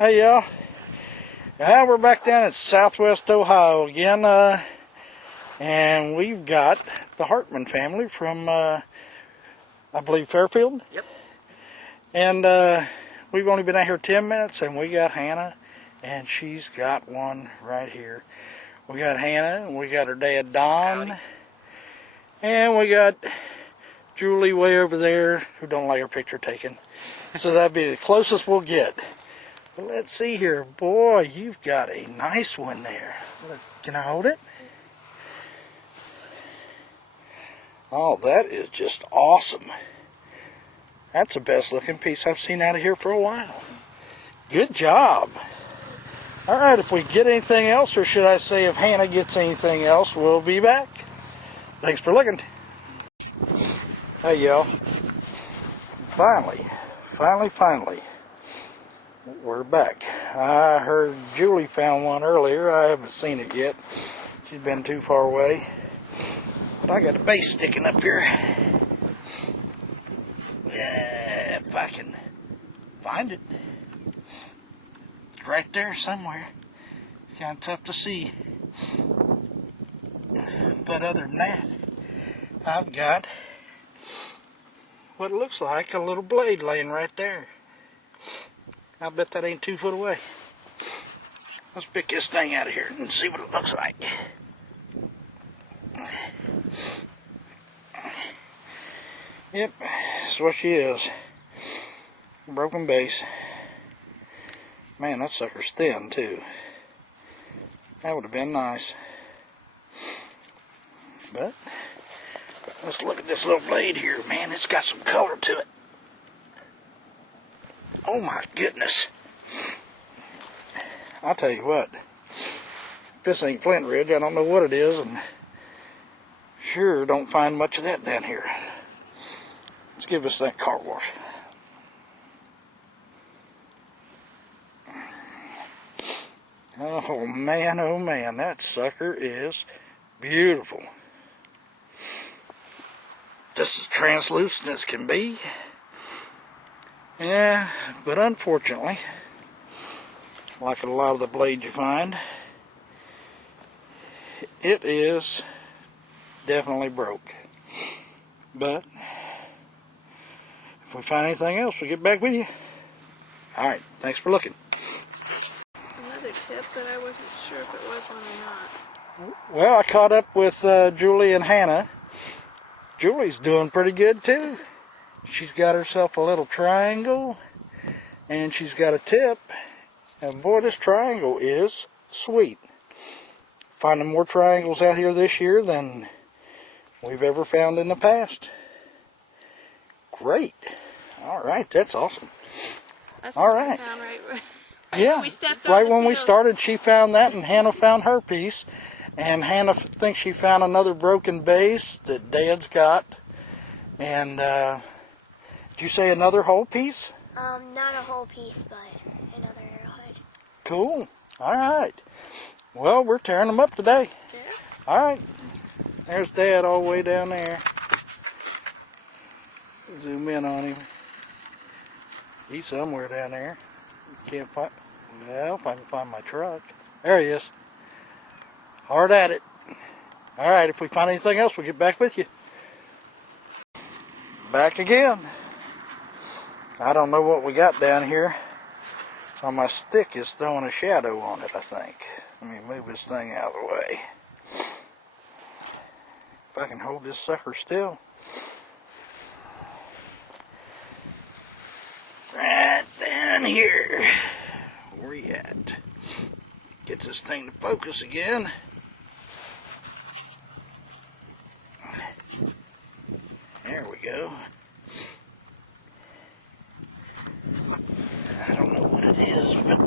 Hey y'all, we're back down in southwest Ohio again, and we've got the Hartmann family from, I believe, Fairfield. Yep. And we've only been out here 10 minutes, and we got Hannah, and she's got one right here. We got Hannah, and we got her dad, Don, Howdy. and we got Julie way over there, who don't like her picture taken. So that'd be the closest we'll get. Let's see here. Boy, you've got a nice one there. Can I hold it? Oh, that is just awesome. That's the best looking piece I've seen out of here for a while. Good job. All right, if we get anything else, or should I say if Hannah gets anything else, we'll be back. Thanks for looking. Hey, y'all. Finally. We're back. I heard Julie found one earlier. I haven't seen it yet. She's been too far away. But I got a base sticking up here. Yeah, if I can find it. It's right there somewhere. It's kind of tough to see. But other than that, I've got what looks like a little blade laying right there. I bet that ain't 2 foot away. Let's pick this thing out of here and see what it looks like. Yep, that's what she is. Broken base. Man, that sucker's thin too. That would have been nice. But let's look at this little blade here. Man, it's got some color to it. Oh my goodness. I'll tell you what. If this ain't Flint Ridge, I don't know what it is, and sure don't find much of that down here. Let's give this thing a car wash. Oh man, that sucker is beautiful. Just as translucent as can be. Yeah, but unfortunately, like a lot of the blades you find, it is definitely broke. But if we find anything else, we'll get back with you. Alright, thanks for looking. Another tip, but I wasn't sure if it was one or not. Well, I caught up with Julie and Hannah. Julie's doing pretty good too. She's got herself a little triangle, and she's got a tip, and boy, this triangle is sweet. Finding more triangles out here this year than we've ever found in the past. Great. All right, that's awesome. That's all what right. I found right Yeah, when we stepped right on the when we field. started, she found that, and Hannah found her piece, and Hannah thinks she found another broken base that Dad's got, and did you say another whole piece? Not a whole piece, but another arrowhead. Cool. All right. Well, we're tearing them up today. Yeah. All right. There's Dad all the way down there. Zoom in on him. He's somewhere down there. Can't find. Well, if I can find my truck. There he is. Hard at it. All right. If we find anything else, we'll get back with you. Back again. I don't know what we got down here. Well, my stick is throwing a shadow on it, I think. Let me move this thing out of the way. If I can hold this sucker still. Right down here. Where you at? Get this thing to focus again. There we go. I don't know what it is, but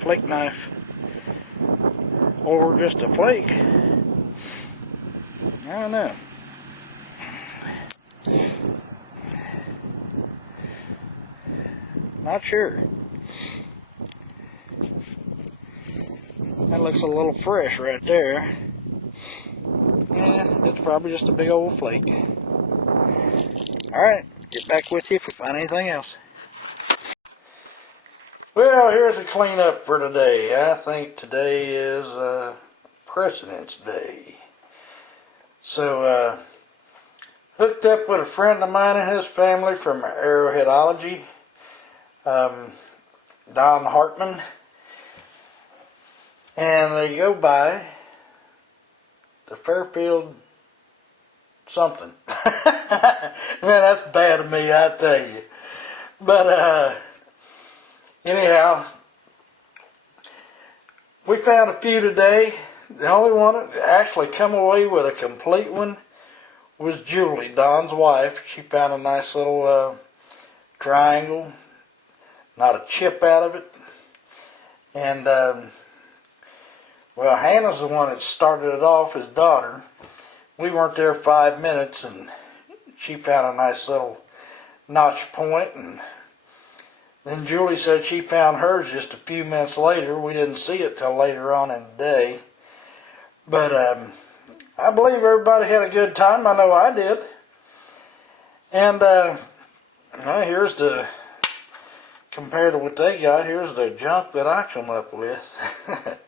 flake knife, or just a flake. I don't know. Not sure. That looks a little fresh right there. Yeah, it's probably just a big old flake. Alright, get back with you if we find anything else. Well, here's a cleanup for today. I think today is President's Day. So, hooked up with a friend of mine and his family from Arrowheadology, Don Hartmann. And they go by the Fairfield something. Man, that's bad of me, I tell you. But, anyhow, we found a few today. The only one that actually come away with a complete one was Julie, Don's wife. She found a nice little triangle, not a chip out of it. And, well, Hannah's the one that started it off, his daughter. We weren't there 5 minutes, and she found a nice little notch point, and then Julie said she found hers just a few minutes later. We didn't see it till later on in the day. But I believe everybody had a good time. I know I did. And well, here's the, compared to what they got, here's the junk that I come up with.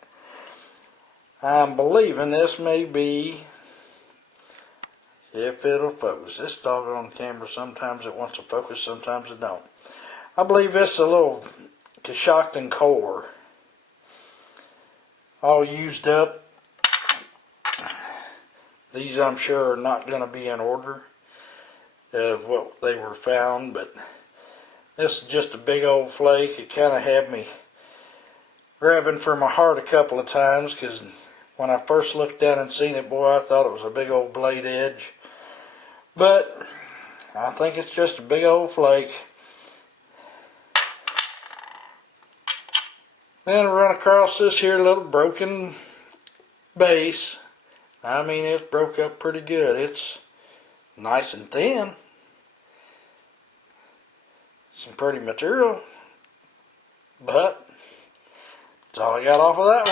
I'm believing this may be, if it'll focus. This doggone camera, sometimes it wants to focus, sometimes it don't. I believe it's a little Coshocton core, all used up. These, I'm sure, are not going to be in order of what they were found, but this is just a big old flake. It kind of had me grabbing for my heart a couple of times, because when I first looked down and seen it, boy, I thought it was a big old blade edge. But I think it's just a big old flake. Then I run across this here little broken base. I mean, it broke up pretty good. It's nice and thin. Some pretty material. But that's all I got off of that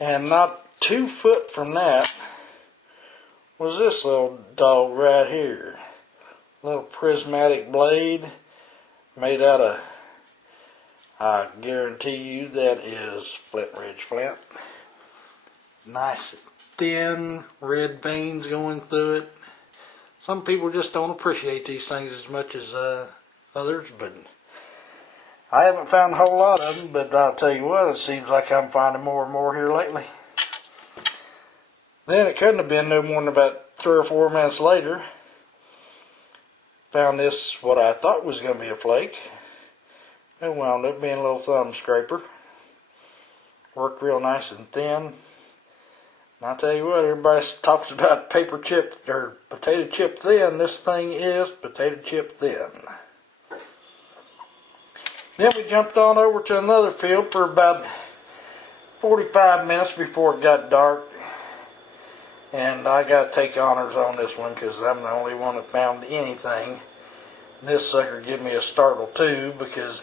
one. And not 2 foot from that was this little dog right here. Little prismatic blade made out of, I guarantee you, that is Flint Ridge flint. Nice thin red veins going through it. Some people just don't appreciate these things as much as others, but I haven't found a whole lot of them, but I'll tell you what, it seems like I'm finding more and more here lately. Then it couldn't have been no more than about 3 or 4 minutes later. Found this, what I thought was going to be a flake. It wound up being a little thumb scraper. Worked real nice and thin. And I'll tell you what, everybody talks about paper chip or potato chip thin. This thing is potato chip thin. Then we jumped on over to another field for about 45 minutes before it got dark. And I got to take honors on this one because I'm the only one that found anything. And this sucker gave me a startle too, because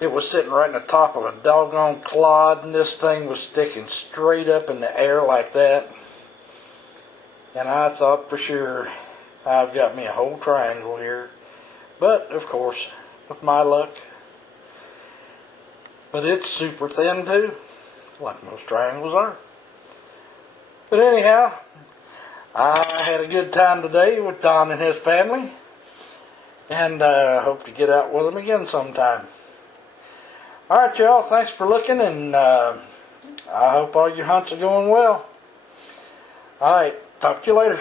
it was sitting right in the top of a doggone clod, and this thing was sticking straight up in the air like that. And I thought for sure I've got me a whole triangle here. But of course, with my luck. But it's super thin too, like most triangles are. But anyhow, I had a good time today with Don and his family. And I hope to get out with them again sometime. Alright, y'all, thanks for looking, and I hope all your hunts are going well. Alright, talk to you later.